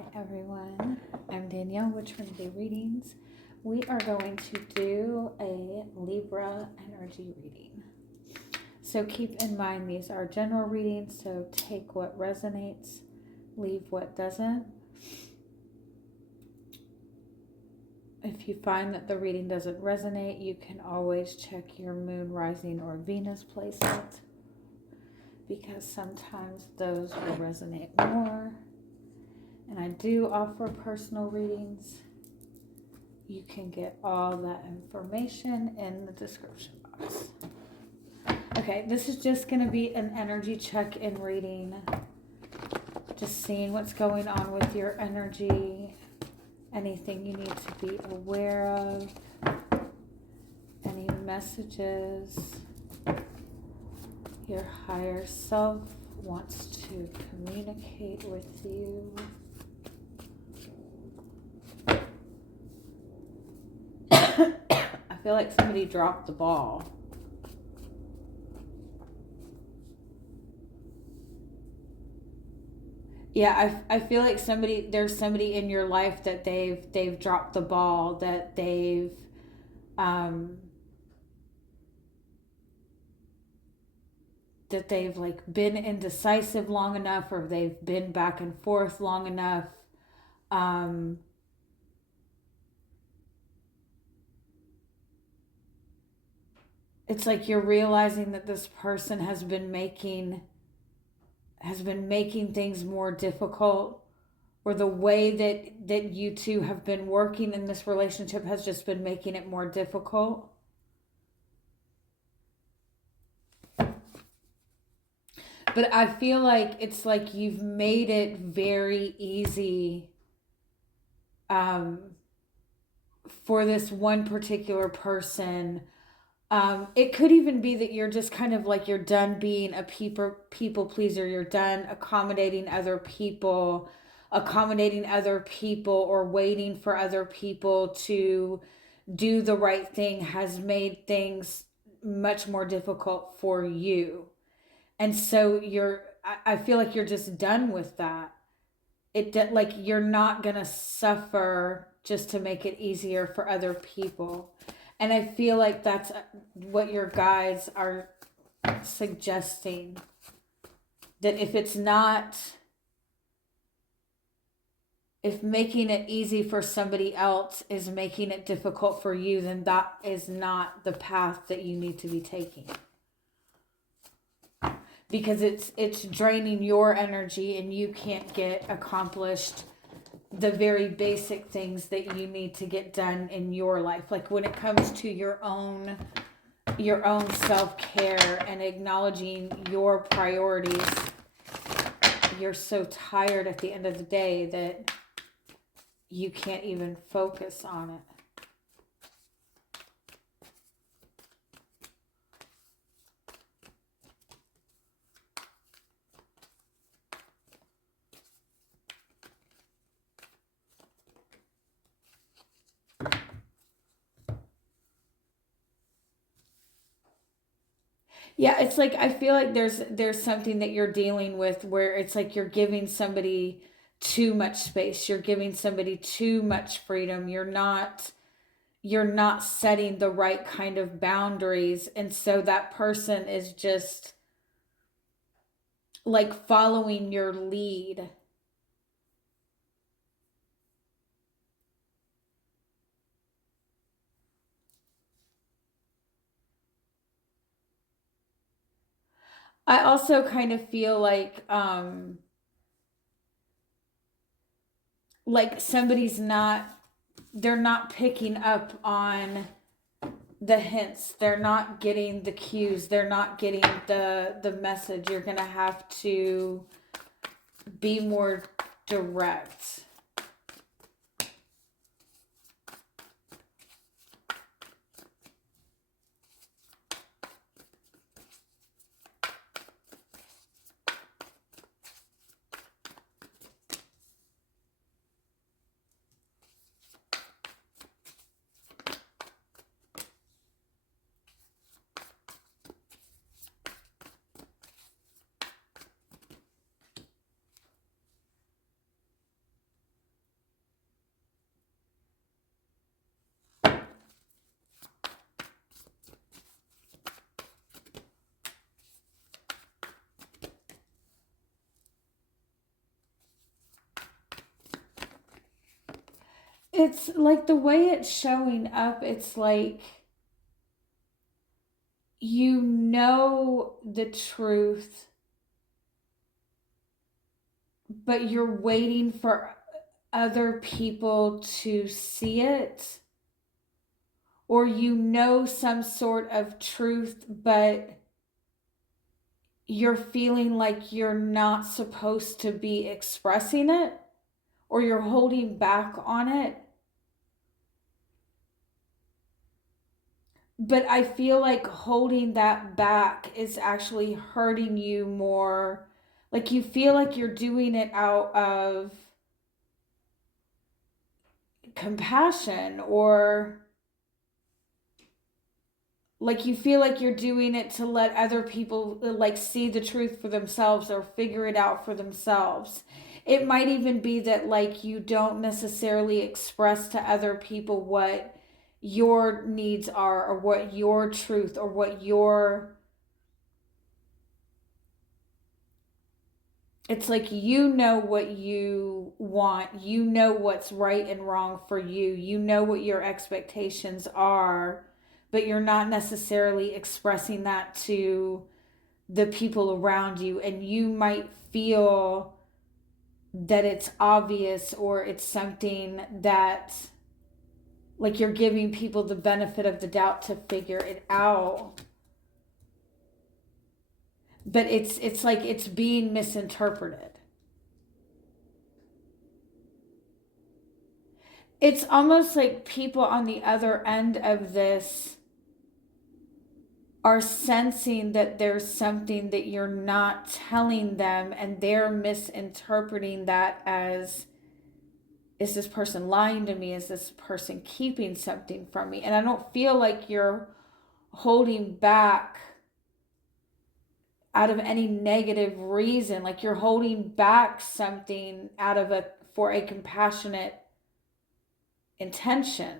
Hi everyone, I'm Danielle with Trinity Readings. We are going to do a Libra energy reading. So keep in mind these are general readings, so take what resonates, leave what doesn't. If you find that the reading doesn't resonate, you can always check your moon, rising, or Venus placement, because sometimes those will resonate more. And I do offer personal readings. You can get all that information in the description box. Okay, this is just going to be an energy check-in reading. Just seeing what's going on with your energy. Anything you need to be aware of. Any messages your higher self wants to communicate with you. I feel like somebody dropped the ball. Yeah, I feel like there's somebody in your life that they've dropped the ball, that they've like been indecisive long enough, or they've been back and forth long enough. It's like you're realizing that this person has been making things more difficult, or the way that you two have been working in this relationship has just been making it more difficult. But I feel like it's like you've made it very easy for this one particular person. It could even be that you're just kind of like, you're done being a people pleaser. You're done accommodating other people, or waiting for other people to do the right thing has made things much more difficult for you. And so I feel like you're just done with that. Like you're not going to suffer just to make it easier for other people. And I feel like that's what your guides are suggesting. That if making it easy for somebody else is making it difficult for you, then that is not the path that you need to be taking. Because it's draining your energy, and you can't get accomplished the very basic things that you need to get done in your life. Like when it comes to your own self-care and acknowledging your priorities, you're so tired at the end of the day that you can't even focus on it. Yeah, it's like I feel like there's something that you're dealing with where it's like you're giving somebody too much space. You're giving somebody too much freedom. You're not setting the right kind of boundaries, and so that person is just like following your lead. I also kind of feel like they're not picking up on the hints. They're not getting the cues. They're not getting the message. You're going to have to be more direct. It's like the way it's showing up, it's like you know the truth, but you're waiting for other people to see it, or you know some sort of truth, but you're feeling like you're not supposed to be expressing it, or you're holding back on it. But I feel like holding that back is actually hurting you more. Like you feel like you're doing it out of compassion, or like you feel like you're doing it to let other people like see the truth for themselves or figure it out for themselves. It might even be that like you don't necessarily express to other people what your needs are, or what your truth, or what your, it's like you know what you want, you know what's right and wrong for you, you know what your expectations are, but you're not necessarily expressing that to the people around you. And you might feel that it's obvious, or it's something that like you're giving people the benefit of the doubt to figure it out, but it's like it's being misinterpreted. It's almost like people on the other end of this are sensing that there's something that you're not telling them, and they're misinterpreting that as, is this person lying to me? Is this person keeping something from me? And I don't feel like you're holding back out of any negative reason. Like you're holding back something out of a, for a compassionate intention.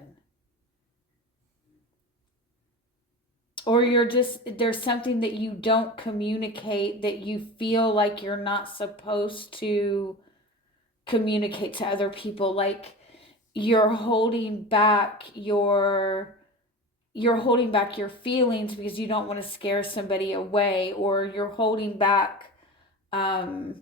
Or you're just, there's something that you don't communicate, that you feel like you're not supposed to communicate to other people. Like you're holding back you're holding back your feelings because you don't want to scare somebody away, or you're holding back um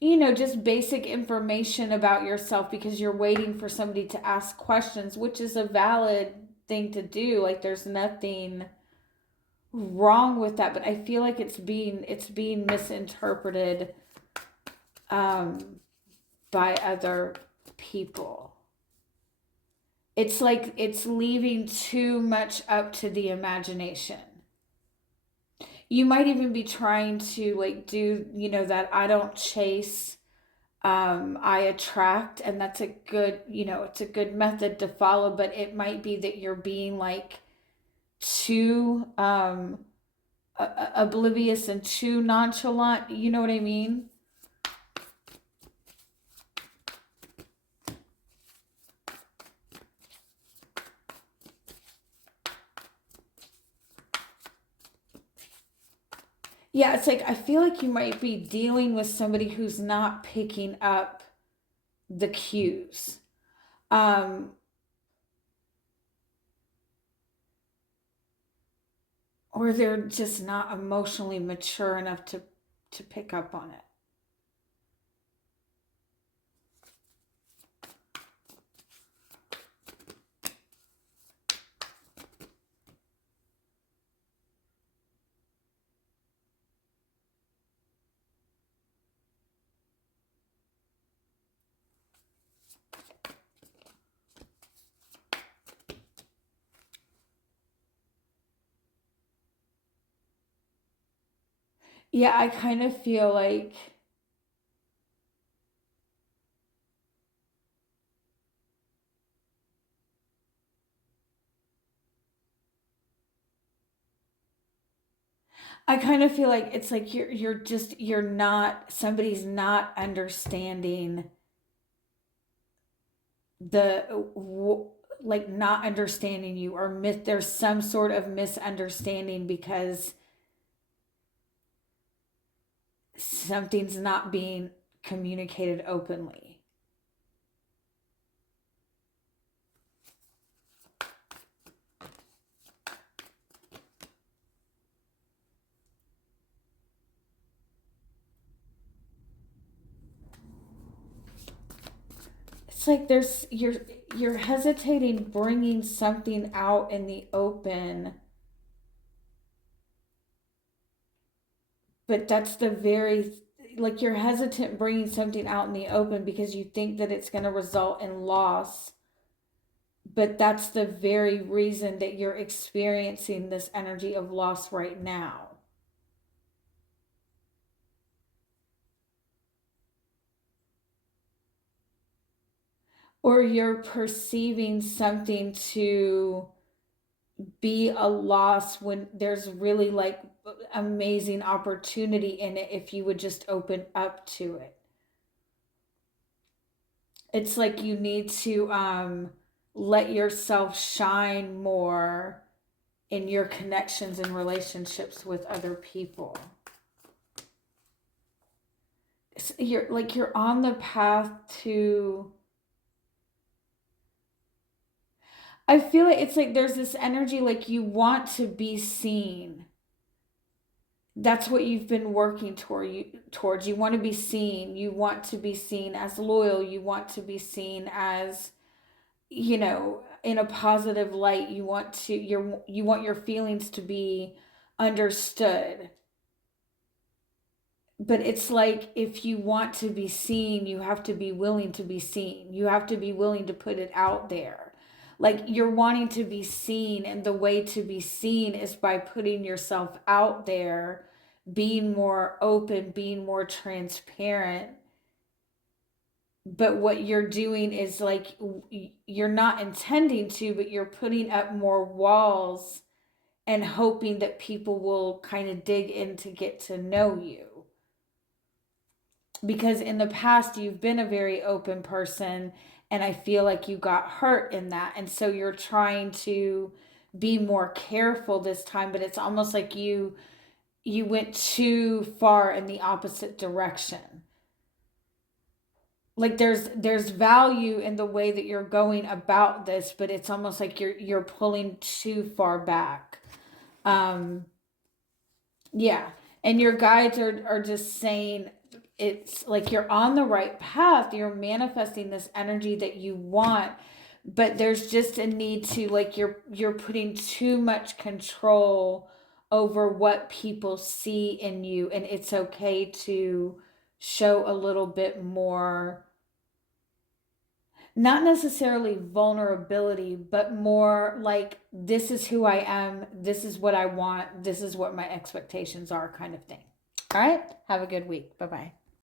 just basic information about yourself because you're waiting for somebody to ask questions, which is a valid thing to do. Like there's nothing wrong with that, but I feel like it's being misinterpreted um by other people. It's like it's leaving too much up to the imagination. You might even be trying to like do, that I don't chase, I attract, and that's a good, it's a good method to follow, but it might be that you're being like too oblivious and too nonchalant. You know what I mean? Yeah, it's like I feel like you might be dealing with somebody who's not picking up the cues. Um, or they're just not emotionally mature enough to pick up on it. Yeah, I kind of feel like it's like you're not, somebody's not understanding the like not understanding you, or there's some sort of misunderstanding because something's not being communicated openly. like you're hesitating bringing something out in the open, but that's the very, like, you're hesitant bringing something out in the open because you think that it's going to result in loss, but that's the very reason that you're experiencing this energy of loss right now. Or you're perceiving something to be a loss when there's really like amazing opportunity in it if you would just open up to it. It's like you need to let yourself shine more in your connections and relationships with other people. You're on the path to, I feel like it's like there's this energy like you want to be seen. That's what you've been working towards. You want to be seen. You want to be seen as loyal. You want to be seen as, in a positive light. You want your feelings to be understood. But it's like if you want to be seen, you have to be willing to be seen. You have to be willing to put it out there. Like you're wanting to be seen, and the way to be seen is by putting yourself out there, being more open, being more transparent. But what you're doing is like you're not intending to, but you're putting up more walls and hoping that people will kind of dig in to get to know you. Because in the past you've been a very open person, and I feel like you got hurt in that, and so you're trying to be more careful this time, but it's almost like you went too far in the opposite direction. Like there's value in the way that you're going about this, but it's almost like you're pulling too far back. Yeah, and your guides are just saying it's like you're on the right path, you're manifesting this energy that you want, but there's just a need to, like, you're putting too much control over what people see in you, and it's okay to show a little bit more, not necessarily vulnerability, but more like, this is who I am, this is what I want, this is what my expectations are, kind of thing. All right, have a good week. Bye-bye.